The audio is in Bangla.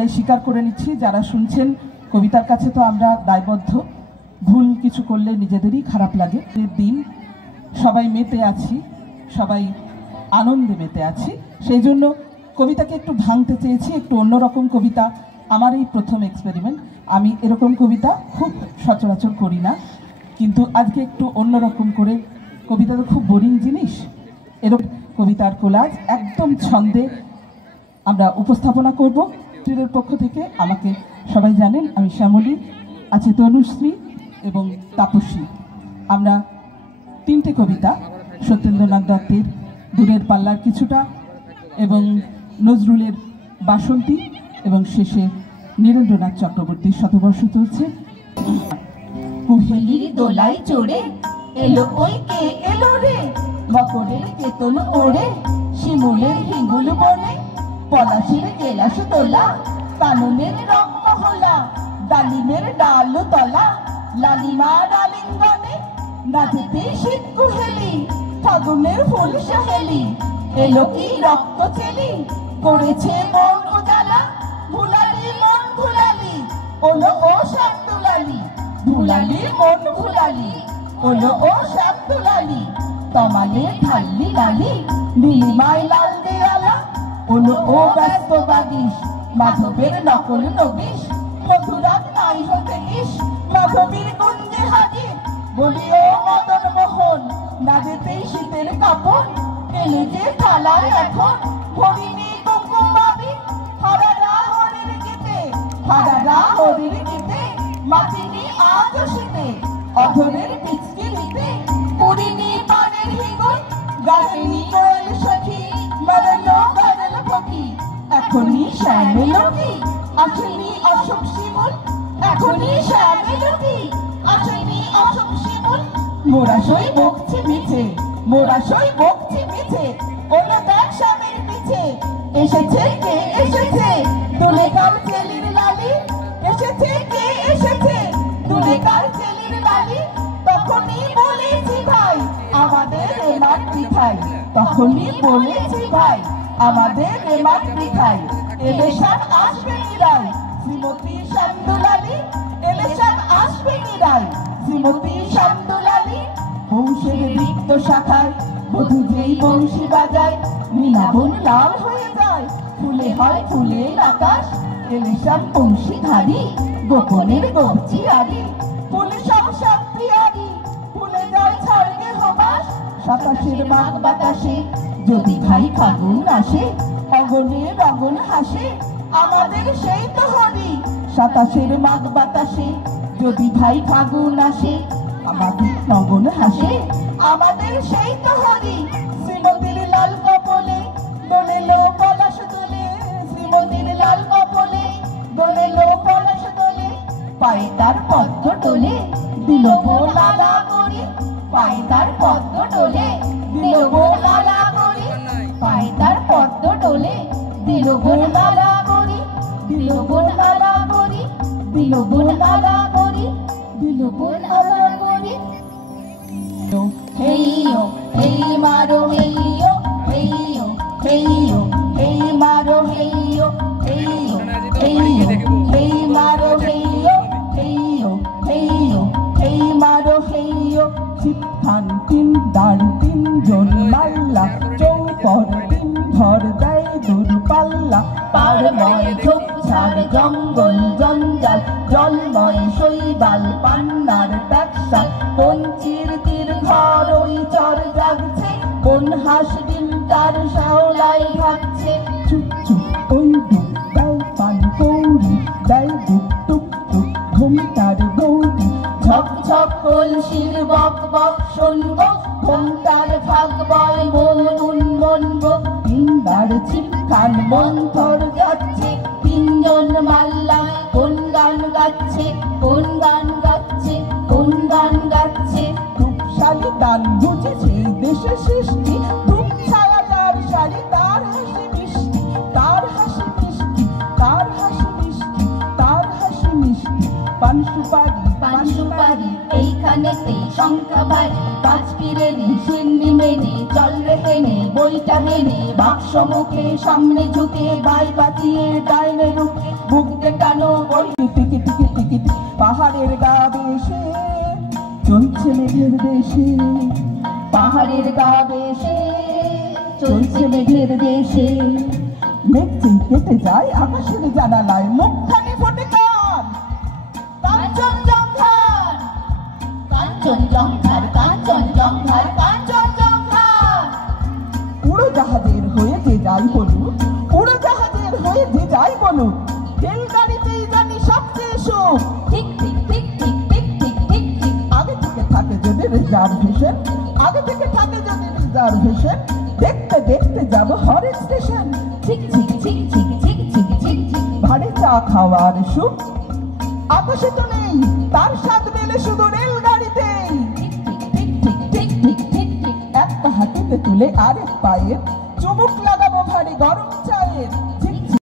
সবটাই স্বীকার করে নিচ্ছি। যারা শুনছেন, কবিতার কাছে তো আমরা দায়বদ্ধ, ভুল কিছু করলে নিজেদেরই খারাপ লাগে। দিন সবাই মেতে আছি, সবাই আনন্দে মেতে আছি, সেই জন্য কবিতাকে একটু ভাঙতে চেয়েছি, একটু অন্যরকম কবিতা। আমার এই প্রথম এক্সপেরিমেন্ট, আমি এরকম কবিতা খুব সচরাচর করি না, কিন্তু আজকে একটু অন্যরকম করে, কবিতা তো খুব বোরিং জিনিস, এরকম কবিতার কোলাজ একদম ছন্দে আমরা উপস্থাপনা করব। টিরের পক্ষ থেকে আমাকে সবাই জানেন, আমি শ্যামলী, আছে তনুশ্রী এবং তাপসী। আমরা তিনটে কবিতা, সত্যেন্দ্রনাথ দত্তের দূরের পাল্লার কিছুটা, এবং নজরুলের বাসন্তী, এবং শেষে নীরেন্দ্রনাথ চক্রবর্তীর শতবর্ষ চলছে। কুহেলির দোলাই চড়ে এলো ওই কে এলো রে, মকরের কেতন ওড়ে শিমুলের হিঙ্গুল বনে, পলাশির গেলাস তোলা কাননের রং মহলা, ডালিমের ডাল তলা লালিমার আলিঙ্গনে, নাচতে শীত কুহেলি ফাগুনের ফুল সহেলি, এলো কি রক্ত চেলি করেছে মন উজালা, ভুলালি মন ভুলালি ওলো ও শ্যাম দুলালি, ভুলালি মন ভুলালি ওলো ও শ্যাম দুলালি, তমালে ঢাল্লি লালি নীলিমায় লাল দেয়ালা, ওলো ও ব্যস্ত বাগিস মাধবের নকল নবিশ, মধুরাত নাই হতে ইস মাধবীর কুঞ্জে হাজির, বলি ও মদন মোহন নাচেতেই শীতের কাপড়, এলে যে থালায় এখন হরিণী কুকুম ভাবি, হারারা হরির গীতে হারারা হরির গীতে, মাতিনি আজ শীতে অধরের পিচকি নিতে, পুরিনি পানের হিগুন গাছেনি কোয়েল সখী, মারলো গারল ফকি এখনই শ্যামেলো কি আসেনি অশোক শিমুল, এখনই শ্যামেলো কি আসেনি অশোক শিমুল, মোরা সই বকছি মিছে মোরা সই বকছি মিছে, ওলো দেখ স্বামীর পিছে এসেছে কে এসেছে, তুলে কার চেলির লালি এসেছে কে এসেছে, তুলে কার চেলির লালি, তখনই বলেছি ভাই আমাদের রেমাট পিঠাই, তখনই বলেছি ভাই আমাদের রেমাট পিঠাই, এলেশান আসবে নিরাই শ্রীমতী শান্তলালি, এলেশান আসবে নিরাই শ্রীমতী শান্তলালি, বংশের রিক্ত শাখায় বধূ যেই বংশী বাজায়, নীলাবন লাল হয়ে যায় ফুলে হয় ফুলের আকাশ, এলেশান বংশীধারী গোপনের গবচি আরি, ফুল সব প্রিয়ারি ফুলে যায় ছাড়গে হবাস, সাতাশের মাঘ বাতাসে যদি ভাই ফাগুন আসে, অগনে রগন হাসে আমাদের সেই তো হরি, সাতাশের মাঘ বাতাসে যদি ভাই ফাগুন আসে, আমাদের নগন হাসে আমাদের সেই তো হরি, শ্রীমতীর লাল কপলে দোলেলো পলাশ দোলে, শ্রীমতীর লাল কপলে দোলেলো পলাশ দোলে, পায়ে তার পদ্ম টোলে দিল গো লালা করি, পায়ে তার পদ্ম টোলে দিল গো লালা করি, পায়ে তার পদ্ম টোলে দিল গো লালা করি, দিল গো লালা করি, দিল গো লালা করি, দিল গো লালা করি, হেইয়ো হেই মারো হেইয়ো হেইয়ো হেইয়ো হেই মারো হেইয়ো হেইয়ো হেইয়ো হেই মারো হেইয়ো হেইয়ো হেইয়ো হেই মারো হেইয়ো, চিৎখান তিন দাঁড় তিনজন মাল্লা, চৌপর তিন ধর দেয় দূরপাল্লা, পাড়ময় ঝোপঝাড় জঙ্গল জঞ্জাল জলময় শৈবাল পান্নার টাকশাল, কঞ্চির তীর ঘর ওই চর জাগছে, কোন হাঁস ডিম তার শাওলায় ভাগছে, চুপ চুপ ওই ডুব দেয় পান কৌড়ি, দেয় ডুব টুক টুক ঘুমটার গৌরী, ঝকঝক কলসির বক বক শুনব, ঘুমটার ভাগ বয় মন উন্মনব, তিনবার চিৎখান মন্থর যাচ্ছে, তিনজন মাল্লা কোন গান গাচ্ছে, কোন গান গাচ্ছে, কোন গান গাচ্ছে, রূপশালী তাল বুঝেছে দেশে সৃষ্টি, রূপ ছায়া তার শাড়ি তার হাসি মিষ্টি, তার হাসি মিষ্টি, তার হাসি মিষ্টি, তার হাসি মিষ্টি, পান সুপারি পান সুপারি এইখানেতে সংখ্যা ভারী পাঁচ পিরেনে সিন্নি মেনে চল রে হেনে বইটা মেনে বাক্স মুখে সামনে ঝুঁকে বাই বাঁচিয়ে ডাইনে রুখে বুকতে টানো বই টিকি টিকি টিকি পাহাড়ের গা বেশে চলছে মেঘের দেশে, পাহাড়ের গা বেশে চলছে মেঘের দেশে। মেঘ কেটে যায় আকাশের জানালায়, মুখখানি ফোটে কান কাঞ্চনজঙ্ঘার কাঞ্চনজঙ্ঘার কাঞ্চনজঙ্ঘার কাঞ্চনজঙ্ঘার। উড়োজাহাজের হয়ে যে যাই বলুক, উড়োজাহাজের হয়ে যে যাই বলুক, রেলগাড়িতেই জানি সবচেয়ে সুখ। ঠিক ঠিক ঠিক ঠিক ঠিক ঠিক ঠিক ঠিক। আগে থেকে থাকে যদি রিজার্ভেশন, আগে থেকে থাকে যদি রিজার্ভেশন, দেখতে দেখতে যাবো হরের স্টেশন। ঠিক ঠিক ঠিক ঠিক ঠিক ঠিক ঠিক ঠিক। ভাড়ে চা খাওয়ার সুখ আকাশে তো নেই, তার স্বাদ মেলে শুধু রেলগাড়িতেই। ঠিক ঠিক ঠিক ঠিক ঠিক ঠিক ঠিক ঠিক। একটা হাতিতে তুলে আরেক পায়ের চুমুক লাগাবো ভারী গরম চায়ের।